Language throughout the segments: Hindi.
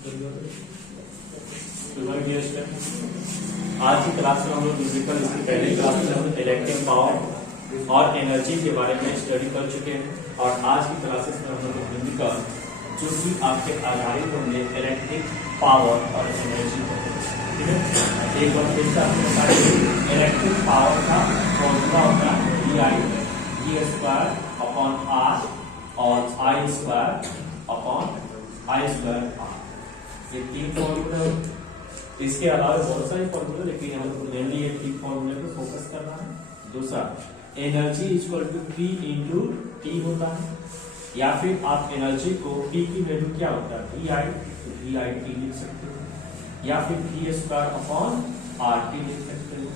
आज की क्लास में हम लोग फिजिकल, इसकी पहले क्लास में हम इलेक्ट्रिक पावर और एनर्जी के बारे में स्टडी कर चुके हैं और आज की क्लासेस में हम लोग फिजिकल जो कि आपके आधारित होंगे इलेक्ट्रिक पावर और एनर्जी पर। ठीक है, एक बार फिर से आपको बता दें इलेक्ट्रिक पावर का फॉर्मूला होता है V/2 अपॉन R और I/2 अपॉन I/2 R। ये तीन फॉर्मूले। इसके अलावा बहुत सारे फॉर्मूले, लेकिन हमको मेनली ये तीन फॉर्मूले पे फोकस करना है। दूसरा, energy equal to P into T होता है, या फिर आप एनर्जी को P की वैल्यू क्या होता है VI, तो VIT लिख सकते हो, या फिर V² अपॉन RT लिख सकते हो,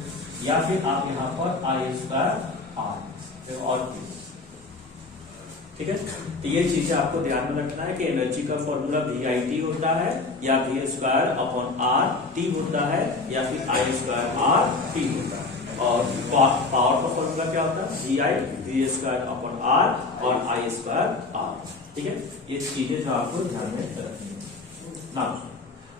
या फिर आप यहाँ पर I² R और ठीक है। तो ये चीजें आपको ध्यान में रखना है कि एनर्जी का फॉर्मूला VIT होता है, या V² अपॉन RT होता है, या फिर I² RT होता है। और पावर का फॉर्मूला क्या होता है VI, V² अपॉन R और I² R। ठीक है, ये चीजें जो आपको ध्यान में रखनी है ना।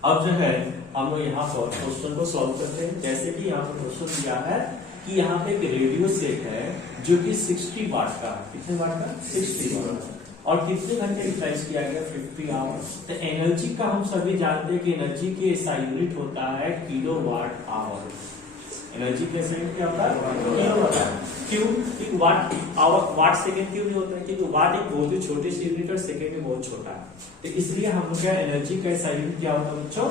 अब जो है हम लोग यहाँ पर क्वेश्चन को सॉल्व करते हैं। जैसे कि यहाँ पर क्वेश्चन दिया है कि यहाँ पे एक रेडियो सेट है जो कि 60 वाट का है। कितने वाट का? 60 वाट। और कितने घंटे यूटिलाइज किया गया? 50 आवर्स। तो एनर्जी का हम सभी जानते हैं कि एनर्जी के ऐसा यूनिट होता है किलोवाट आवर। एनर्जी के ऐसा यूनिट क्या होता है? Kilowatt hour. क्यों? क्योंकि वाट आवर, वाट सेकेंड क्यों नहीं होता है? क्योंकि वाट एक बहुत ही छोटी सी यूनिट और सेकेंड भी बहुत छोटा है, तो इसलिए हम लोग क्या एनर्जी का ऐसा यूनिट क्या होता है बच्चों?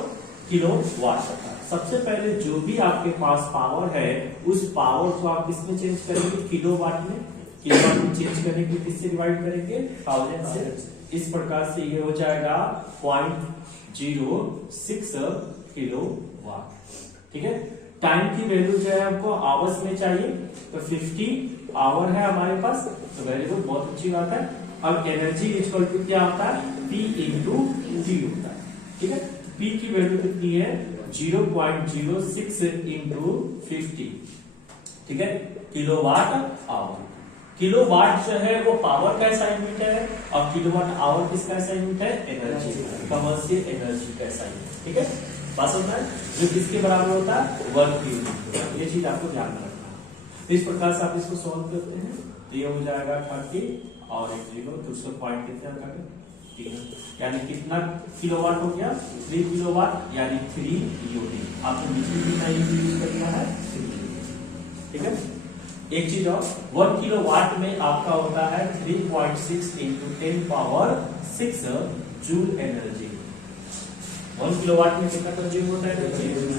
किलोवाट होता है। सबसे पहले जो भी आपके पास पावर है उस पावर को आप किसमें चेंज करेंगे? किलोवाट में। किलोवाट में चेंज करने के लिए किससे डिवाइड करेंगे? 1000 से। इस प्रकार से ये हो जाएगा 0.06 किलोवाट। ठीक है, टाइम की वैल्यू जो है हमको आवर्स में चाहिए, तो 50 आवर है हमारे पास, तो वेरी गुड, बहुत अच्छी बात है। अब एनर्जी इक्वल टू क्या होता है? P इंटू टी होता है। ठीक है, P की वैल्यू कितनी है? 0.06 इंटू 50। ठीक है, किलोवाट आवर। किलोवाट जो है वो पावर का ऐसा यूनिट है और किलोवाट आवर किसका ऐसा यूनिट है? एनर्जी, कमर्शियल एनर्जी का ऐसा यूनिट। ठीक है, बात समझ में? जो किसके बराबर होता है? Work unit. ये चीज आपको ध्यान में रखना है। इस प्रकार से आप इसको सॉल्व करते हैं तो ये हो जाएगा 30 और 1 0, तो उसका पॉइंट कितना रखा? यानी कितना किलोवाट हो गया? 3 किलोवाट, यानी 3 यूनिट। आपको नीचे कितना यूज करना है? 3। ठीक है, एक चीज और, 1 किलोवाट में आपका होता है 3.6 into 10 power 6 joule energy. 1 kilowatt में कितना कंज्यूम होता है?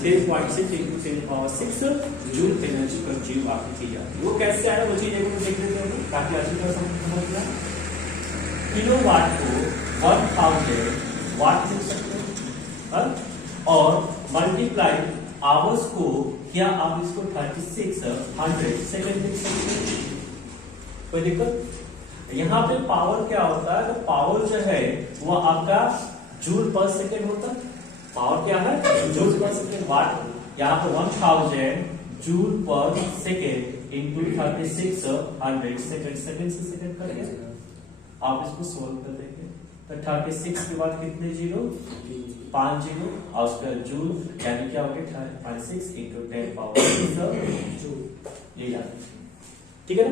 3.6 into 10 power 6 joule energy consume आपकी की जाती है। वो कैसे आया वो चीज एक बार देख लेते हैं ताकि अच्छी तरह समझ में आए। किलोवाट को 1000 वाट लिख सकते हैं और मल्टीप्लाई आवर्स को क्या आप इसको 3600 सेकेंड लिख सकते हैं? कोई दिक्कत? यहाँ पे पावर क्या होता है? तो पावर जो है वो आपका जूल पर सेकेंड होता है। पावर क्या है? जूल पर सेकेंड। वाट यहाँ पे 1000 जूल पर सेकेंड इंटू 3600 सेकेंड। सेकेंड से सेकेंड करेंगे, आप इसको सोल्व कर देंगे तो 36 के बाद कितने जीरो? 5 जीरो, और उसका जूल यानी क्या हो गया? 36 इंटू 10 पावर 6 जूल। ये याद, ठीक है ना।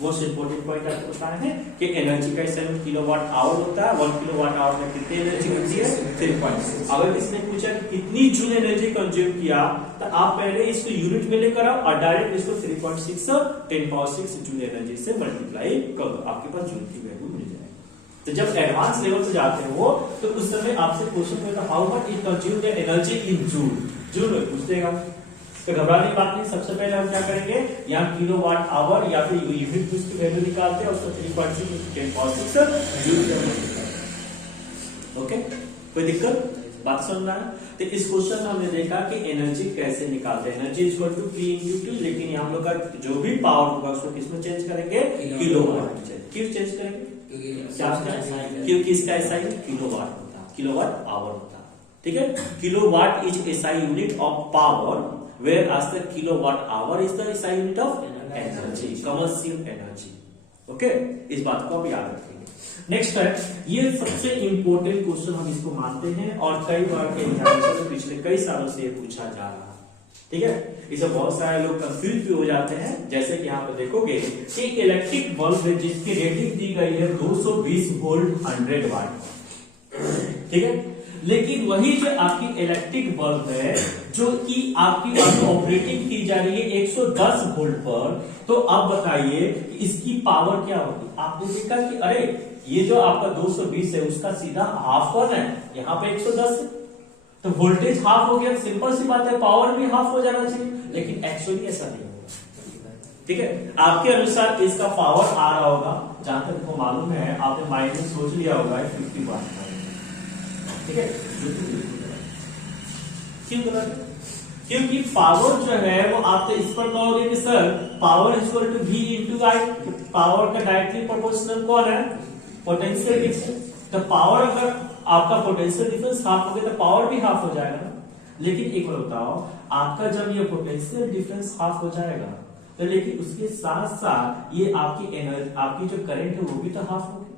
मोस्ट इंपोर्टेंट पॉइंट आपको बताया है कि एनर्जी का इस्तेमाल किलोवाट आवर होता है। 1 किलोवाट आवर में कितनी एनर्जी होती है? 3.6। अगर इसने पूछा कि कितनी जूल एनर्जी कंज्यूम किया, तो आप पहले इसको यूनिट में लेकर आओ और डायरेक्ट इसको 3.6 10 पावर 6 जूल एनर्जी से मल्टीप्लाई करो, आपके पास जूल की वैल्यू मिल जाएगी। तो जब एडवांस लेवल पे जाते हो तो उस समय आपसे क्वेश्चन होता है how much is consume the energy in joule. Joule में पूछ देगा, तो घबराने की बात नहीं। सबसे पहले हम क्या करेंगे? यहाँ किलोवाट आवर या फिर यूनिट उसकी वैल्यू निकालते हैं, उसको 3.6 10 पावर 6 जूल से मल्टीप्लाई। ओके, कोई दिक्कत? बात समझ रहा है? तो इस क्वेश्चन में हमने देखा कि एनर्जी कैसे निकालते हैं। Energy equal to P into T, लेकिन हम लोग का जो भी पावर होगा उसको किसमें चेंज करेंगे? किलोवाट में। क्यों चेंज करेंगे? क्योंकि इसका एसआई किलोवाट होता है, किलोवाट आवर होता है। ठीक है, kilowatt is SI unit of power, whereas the kilowatt hour is the SI unit of energy, commercial energy. Okay, इस बात को आप याद रखेंगे। नेक्स्ट है, ये सबसे इंपॉर्टेंट क्वेश्चन हम इसको मानते हैं और कई बार के एग्जामिनेशन में पिछले कई सालों से ये पूछा जा रहा है। ठीक है, इसे बहुत सारे लोग कंफ्यूज भी हो जाते हैं। जैसे कि यहाँ पर देखोगे कि एक इलेक्ट्रिक बल्ब है जिसकी रेटिंग दी गई है 220 वोल्ट 100 वाट। ठीक है, लेकिन वही जो आपकी इलेक्ट्रिक बल्ब है जो कि आपकी ऑपरेटिंग की जा रही है 110 वोल्ट पर, तो अब बताइए इसकी पावर क्या होगी। आपने देखा कि अरे ये जो आपका 220 है उसका सीधा हाफ वन है, यहाँ पे 110 है, तो वोल्टेज हाफ हो गया। सिंपल सी बात है, पावर भी हाफ हो जाना चाहिए, लेकिन एक्चुअली ऐसा नहीं होगा। ठीक है, आपके अनुसार इसका पावर आ रहा होगा, जहां तक को मालूम है आपने माइंड में सोच लिया होगा 50 वाट। ठीक है, क्यों गलत? क्योंकि पावर जो है वो आप तो इस पर कहोगे कि sir power equal to V into I. Power का डायरेक्टली प्रोपोर्शनल कौन है? Potential difference. तो पावर अगर आपका पोटेंशियल डिफरेंस हाफ हो गया तो पावर भी हाफ हो जाएगा ना। लेकिन एक बार बताओ, आपका जब ये पोटेंशियल डिफरेंस हाफ हो जाएगा तो लेकिन उसके साथ साथ ये आपकी एनर्जी, आपकी जो करंट है वो भी तो हाफ होगी।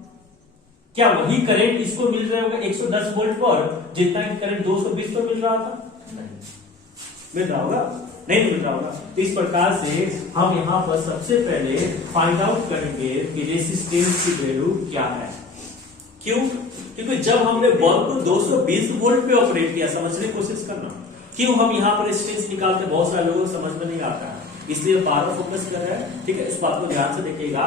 क्या वही करंट इसको मिल रहा होगा 110 वोल्ट पर जितना कि करंट 220 पर मिल रहा था? नहीं मिल रहा होगा, नहीं मिल रहा होगा। तो इस प्रकार से हम यहाँ पर सबसे पहले फाइंड आउट करेंगे कि रेसिस्टेंस की वैल्यू क्या है। क्यों? क्योंकि जब हमने बल्ब को 220 वोल्ट पे ऑपरेट किया, समझने की कोशिश करना, क्यों हम यहाँ पर रेसिस्टेंस निकालते, बहुत सारे लोगों को समझ में नहीं आता है, इसलिए बार फोकस कर रहे हैं। ठीक है, इस बात को ध्यान से देखिएगा।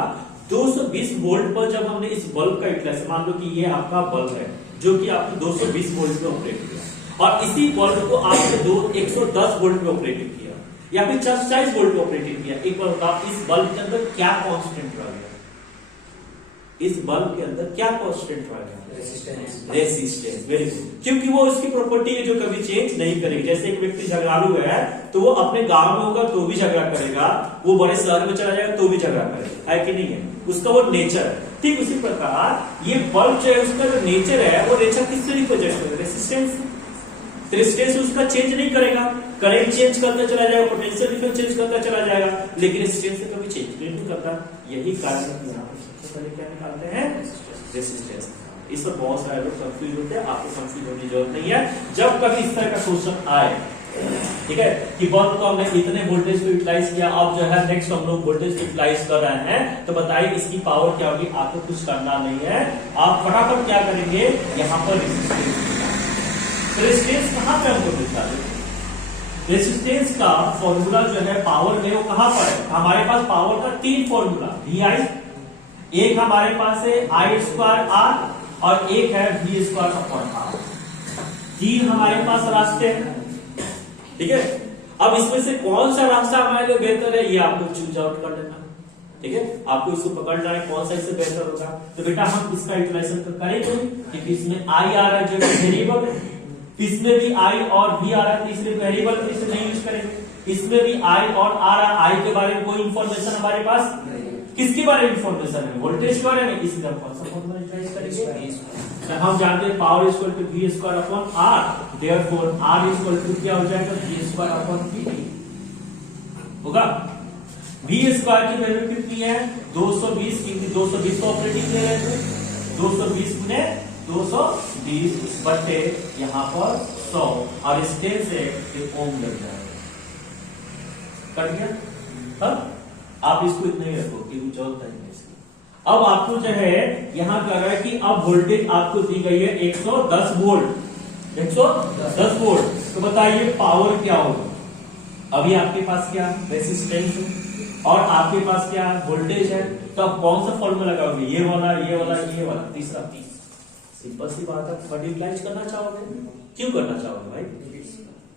220 वोल्ट पर जब हमने इस बल्ब का यूटिलाइजेशन, मान लो कि ये आपका बल्ब है जो कि आपने 220 वोल्ट पे ऑपरेट किया और इसी बल्ब को आपने 110 वोल्ट पे ऑपरेट किया या फिर 40 वोल्ट पे ऑपरेट किया। एक बार बताओ, इस बल्ब के अंदर क्या कांस्टेंट रह गया? इस बल्ब के अंदर क्या कांस्टेंट रह गया? रेसिस्टेंस। वेरी गुड, क्योंकि वो उसकी प्रॉपर्टी है जो कभी चेंज नहीं करेगी। जैसे एक व्यक्ति झगड़ालू है तो वो अपने गांव में होगा तो भी झगड़ा करेगा, वो बड़े शहर में चला जाएगा तो भी झगड़ा करेगा, है कि नहीं है? उसका वो नेचर है। ठीक उसी प्रकार ये बल्ब जो है उसका जो नेचर है वो नेचर किससे रिप्रेजेंट करेगा? रेसिस्टेंस। रेसिस्टेंस उसका चेंज नहीं करेगा, करंट चेंज करता चला जाएगा, पोटेंशियल डिफरेंस चेंज करता चला जाएगा, लेकिन रेसिस्टेंस से कभी चेंज नहीं करता। यही कारण है सबसे पहले क्या निकालते हैं? रेसिस्टेंस। इस पर बहुत सारे लोग कंफ्यूज होते हैं, आपको कंफ्यूज होने की जरूरत नहीं है। जब कभी इस तरह का क्वेश्चन आए, ठीक है, कि बल्ब को हमने इतने वोल्टेज को यूटिलाइज किया, अब जो है नेक्स्ट हम लोग वोल्टेज यूटिलाइज कर रहे हैं, तो बताइए इसकी पावर क्या होगी? आपको कुछ करना नहीं है, आप फटाफट क्या करेंगे, यहाँ पर रेसिस्टेंस। रेसिस्टेंस कहां पे हमको मिलता है? रेसिस्टेंस का फॉर्मूला जो है पावर में वो कहां पर है? हमारे पास पावर का 3 फॉर्मूला, VI, एक हमारे पास है I²R और एक है V²/R। 3 हमारे पास रास्ते हैं। ठीक है, अब इसमें से कौन सा रास्ता हमारे लिए बेहतर है ये आपको चूज आउट कर लेना। ठीक है, आपको इसको पकड़ना है कौन सा इससे बेहतर होगा। तो बेटा हम इसका यूटिलाइजेशन करेंगे क्योंकि इसमें I आ रहा है जो वेरिएबल, इसमें भी I और V आ रहा है, तीसरे वेरिएबल को इसे नहीं यूज करेंगे। इसमें भी I और R आ रहा है, I के बारे में कोई इंफॉर्मेशन हमारे पास नहीं। किसके बारे में इंफॉर्मेशन है? वोल्टेज के बारे में। इसलिए हम कौन सा फॉर्मूला यूटिलाइज करेंगे? हम जानते हैं power equal to V²/R, therefore R equal to क्या हो जाएगा? V²/VT होगा। V² की वैल्यू कितनी है? 220, क्योंकि 220 को ऑपरेटिंग दे रहे थे, 220 गुने 220 बटे यहाँ पर 100 और रेजिस्टेंस से ओम लग जाएगा। कट गया? हाँ? आप इसको इतना ही रखो कि जरूरत नहीं है इसकी। अब आपको जो है यहां कह रहा है कि अब वोल्टेज आपको दी गई है 110 वोल्ट, 110 वोल्ट। तो बताइए पावर क्या होगी? अभी आपके पास क्या रेसिस्टेंस है और आपके पास क्या वोल्टेज है, तो आप कौन सा फॉर्मूला लगाओगे? ये वाला, ये वाला, ये वाला, तीसरा। सिंपल सी बात है, फट यूटिलाइज करना चाहोगे। क्यों करना चाहोगे भाई?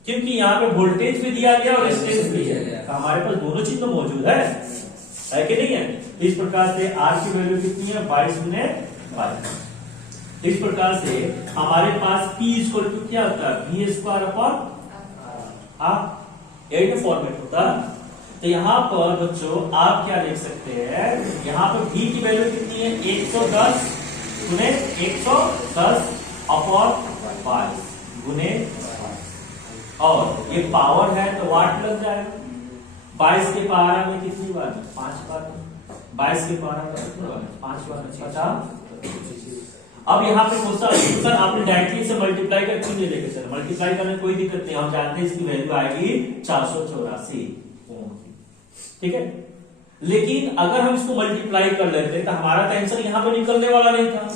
क्योंकि यहाँ पे वोल्टेज भी दिया गया और रेजिस्टेंस भी है, तो हमारे पास दोनों चीज तो मौजूद है कि नहीं है? इस प्रकार से R की वैल्यू कितनी है? 22 गुने 22। इस प्रकार से हमारे पास P इक्वल टू क्या होता है? V²/R। यही फॉर्मेट होता है। तो यहाँ पर बच्चों आप क्या लिख सकते हैं? यहाँ पर V की वैल्यू कितनी है? 110 गुने 110 अपॉन 22 गुने, और ये पावर है तो वाट लग जाएगा। 22 के पावर में कितनी बार? 5 बार। 22 के पावर में कितनी बार? 5 बार। 50 अब यहाँ पे क्वेश्चन सर आपने डायरेक्टली से मल्टीप्लाई कर क्यों नहीं लेके चले? मल्टीप्लाई करने में कोई दिक्कत नहीं, हम जानते हैं इसकी वैल्यू आएगी 484 ओम की, ठीक है। लेकिन अगर हम इसको मल्टीप्लाई कर लेते तो हमारा तो आंसर यहाँ पे निकलने वाला नहीं था,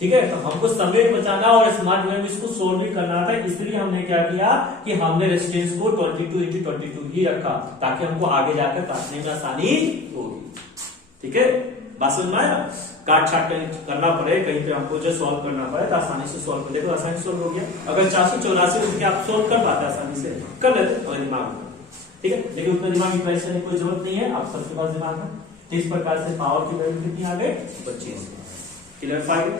ठीक है। तो हमको समय बचाना और स्मार्ट वे में इसको सोल्व भी करना था, इसलिए हमने क्या किया कि हमने रेजिस्टेंस को 22x22 ही रखा ताकि हमको आगे जाकर काटने में आसानी होगी, ठीक है। बात समझ में आया? काट छाट करना पड़े कहीं पे हमको जो सॉल्व करना पड़े तो आसानी से सॉल्व कर देखो, आसानी सोल्व हो गया। अगर 484 उसके आप सॉल्व कर पाते आसानी से कर लेते और दिमाग में, ठीक है। लेकिन उतना दिमाग की परेशानी करने की कोई जरूरत नहीं है, आप सबके पास दिमाग है। तो इस प्रकार से पावर की वैल्यू कितनी आ गई? 25। Clear file?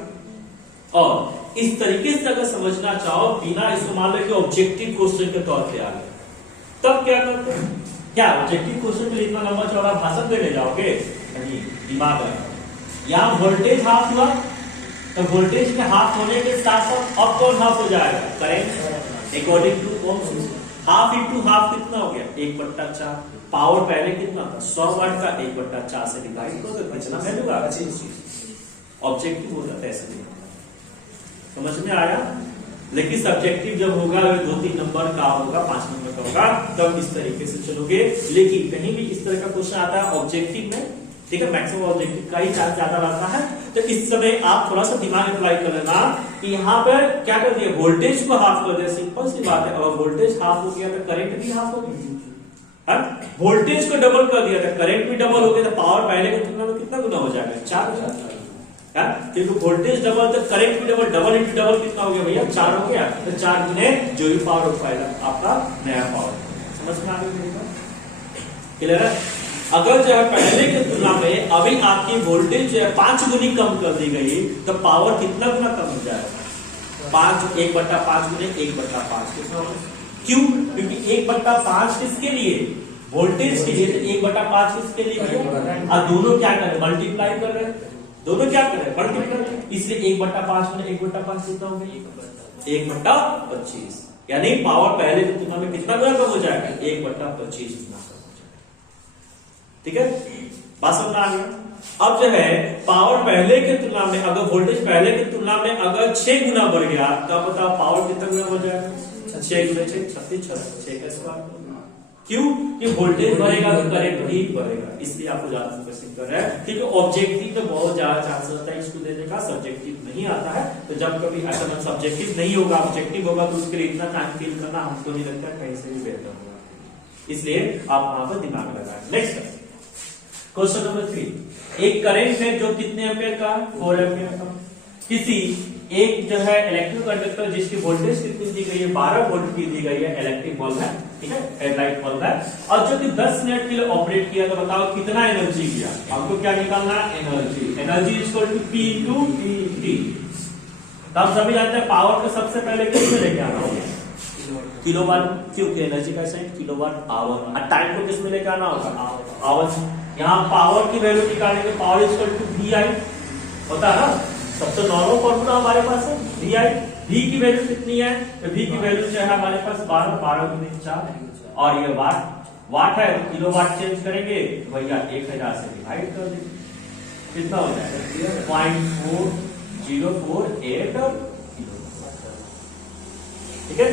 और इस तरीके से अगर समझना चाहो बिना इसको मान लो कि ऑब्जेक्टिव क्वेश्चन के तौर पे आ गए, तब क्या करते हैं? क्या ऑब्जेक्टिव क्वेश्चन में इतना लंबा चौड़ा भाषण देने जाओगे? नहीं, दिमाग है। यहाँ वोल्टेज हाफ हुआ तो वोल्टेज के हाफ होने के साथ साथ अब कौन हाफ हो जाएगा? Current according to Ohm's. Half into half कितना हो गया? 1/4। पावर पहले कितना था? 100 वाट का 1/4 से डिवाइड करो तो कितना वैल्यू आ गई? ऑब्जेक्टिव हो जाता है ऐसे, समझ में आया? लेकिन सब्जेक्टिव जब होगा 2-3 नंबर का होगा, 5 नंबर का होगा, तब इस तरीके से चलोगे। लेकिन कहीं भी इस तरह का क्वेश्चन आता है ऑब्जेक्टिव में, ठीक है, मैक्सिमम ऑब्जेक्टिव का ही चांस ज्यादा रहता है। तो इस समय आप थोड़ा सा दिमाग अप्लाई कर लेना कि यहाँ पर क्या कर दिया? वोल्टेज को हाफ कर दिया, सिंपल सी बात है। अगर वोल्टेज हाफ हो गया तो करंट भी हाफ हो गया। वोल्टेज को डबल कर दिया तो करंट भी डबल हो गया, तो पावर पहले की तुलना में कितना गुना हो जाएगा? 4 हो जाएगा। क्योंकि वोल्टेज डबल तो करंट भी डबल, डबल इंटू डबल कितना हो गया भैया? 4 हो गया। तो 4 गुने जो भी पावर हो पाएगा आपका नया पावर। समझ में आ गई? क्लियर है? अगर जो है पहले की तुलना में अभी आपकी वोल्टेज जो है 5 गुनी कम कर दी गई तो पावर कितना गुना कम हो जाएगा? 1/5 गुने 1/5 कितना होगा? क्यों? क्योंकि 1/5 किसके लिए? वोल्टेज के लिए। 1/5 किसके लिए? और दोनों क्या कर रहे? मल्टीप्लाई कर रहे हैं। दोनों क्या कर रहे हैं? मल्टीप्लाई। इसलिए 1/5 गुने 1/5 कितना हो गया? 1/25। यानी पावर पहले की तुलना में कितना गुना कम हो जाएगा? 1/25 गुना। ठीक है, बात समझ में आ गया? अब जो है पावर पहले की तुलना में, अगर वोल्टेज पहले की तुलना में अगर 6 गुना बढ़ गया तो बताओ पावर कितना गुना हो जाएगा? 6 गुना 6 36 6 का स्क्वायर। क्यों? कि वोल्टेज बढ़ेगा तो करंट भी बढ़ेगा, इसलिए आपको ज्यादा फोकसिंग कर रहा है। क्योंकि ऑब्जेक्टिव में बहुत ज्यादा चांस होता है इसको देने का, सब्जेक्टिव नहीं आता है। तो जब कभी ऐसा सब्जेक्टिव नहीं होगा, ऑब्जेक्टिव होगा, तो उसके लिए इतना टाइम फील करना हमको नहीं लगता कहीं से भी बेहतर होगा, इसलिए आप वहां पर दिमाग लगाएं। Next question number 3। एक करंट है जो कितने एम्पियर का? 4 एम्पियर का। किसी एक जो है इलेक्ट्रिक कंडक्टर जिसकी वोल्टेज कितनी दी गई है? 12 वोल्ट की दी गई है, इलेक्ट्रिक बल्ब है, ठीक है, हेडलाइट बल्ब है, और जो कि 10 मिनट के लिए ऑपरेट किया, तो बताओ कितना एनर्जी किया? आपको क्या निकालना है? Energy. Energy is equal to P into T. तो आप सभी जानते हैं पावर को सबसे पहले किसमें लेके आना होगा? किलोवाट, क्योंकि एनर्जी का साइन किलोवाट आवर, और टाइम को किसमें लेके आना होगा? आवर। यहाँ पावर की वैल्यू निकालेंगे, power is equal to VI होता है ना, सबसे नॉर्मल फॉर्मूला हमारे पास है VI। V की वैल्यू कितनी है? तो V की वैल्यू जो है हमारे पास 12 गुने 4, और ये वाट है तो किलोवाट चेंज करेंगे तो भैया 1000 से डिवाइड कर देंगे, कितना हो जाएगा? 0.4048 किलोवाट। ठीक है,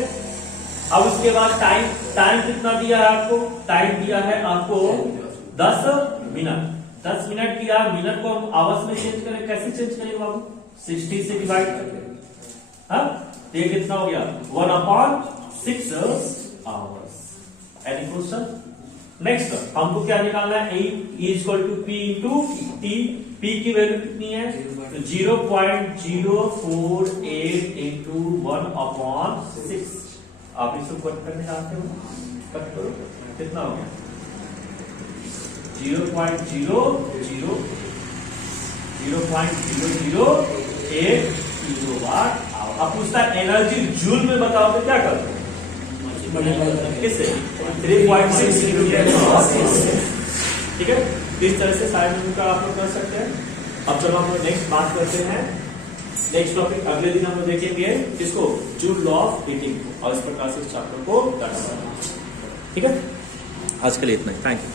अब उसके बाद टाइम कितना दिया है आपको? टाइम दिया है आपको 10 मिनट। 10 मिनट किया, मिनट को हम आवर्स में चेंज करें, कैसे चेंज करेंगे बाबू? 60 से डिवाइड करके। हाँ, तो ये कितना हो गया? 1/6 आवर्स। Any question? नेक्स्ट हमको क्या निकालना है? E is equal to P into T. P की वैल्यू कितनी है? तो 0.048 इंटू 1/6। आप इसको कट करने जानते हो? कट करो, कितना हो गया? 0.008 किलोवाट आवर। अब पूछता है एनर्जी जूल में बताओ तो क्या करते हैं? किससे? 3.6 ठीक है, इस तरह से सारे का आप लोग कर सकते हैं। अब चलो हम नेक्स्ट बात करते हैं। नेक्स्ट टॉपिक अगले दिन हम देखेंगे इसको, जूल लॉ ऑफ हीटिंग, और इस प्रकार से इस चैप्टर को करना। ठीक है, आज के लिए इतना ही। Thank you.